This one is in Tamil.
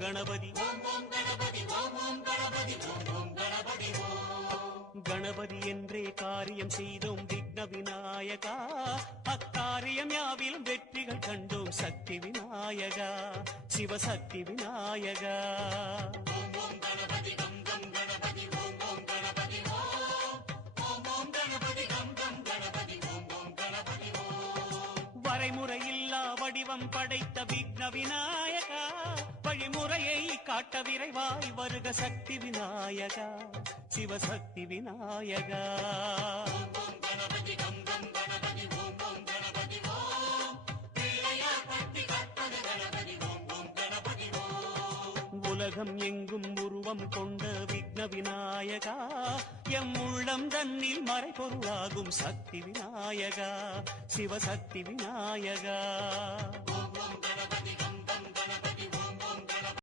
கணபதி கணபதி என்றே காரியம் செய்தோம் விக்ன விநாயகா அக்காரியம் யாவிலும் வெற்றிகள் கண்டோம் சக்தி விநாயகா சிவசக்தி விநாயகா வரைமுறையில்லா வடிவம் படைத்த விக்ன விநாயகா வழிமுறையை காட்ட விரைவாய் வருக சக்தி விநாயகா சிவசக்தி விநாயகா உலகம் எங்கும் உருவம் கொண்ட விக்ன விநாயகா எம் உள்ளம் தன்னில் மறைபொருளாகும் சக்தி விநாயகா சிவசக்தி விநாயகா